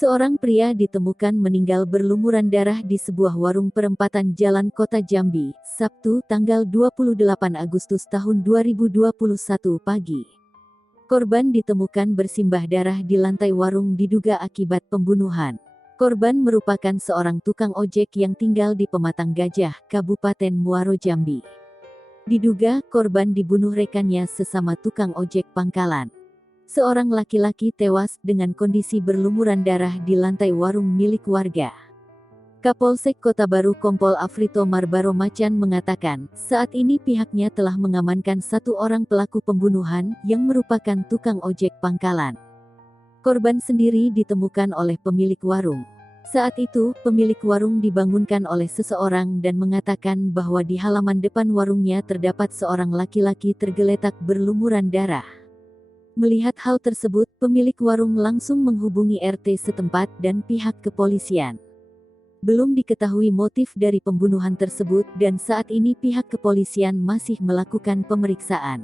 Seorang pria ditemukan meninggal berlumuran darah di sebuah warung perempatan Jalan Kota Jambi, Sabtu, tanggal 28 Agustus tahun 2021 pagi. Korban ditemukan bersimbah darah di lantai warung diduga akibat pembunuhan. Korban merupakan seorang tukang ojek yang tinggal di Pematang Gajah, Kabupaten Muaro Jambi. Diduga korban dibunuh rekannya sesama tukang ojek pangkalan. Seorang laki-laki tewas dengan kondisi berlumuran darah di lantai warung milik warga. Kapolsek Kota Baru Kompol Afrito Marbaro Macan mengatakan, saat ini pihaknya telah mengamankan satu orang pelaku pembunuhan yang merupakan tukang ojek pangkalan. Korban sendiri ditemukan oleh pemilik warung. Saat itu, pemilik warung dibangunkan oleh seseorang dan mengatakan bahwa di halaman depan warungnya terdapat seorang laki-laki tergeletak berlumuran darah. Melihat hal tersebut, pemilik warung langsung menghubungi RT setempat dan pihak kepolisian. Belum diketahui motif dari pembunuhan tersebut dan saat ini pihak kepolisian masih melakukan pemeriksaan.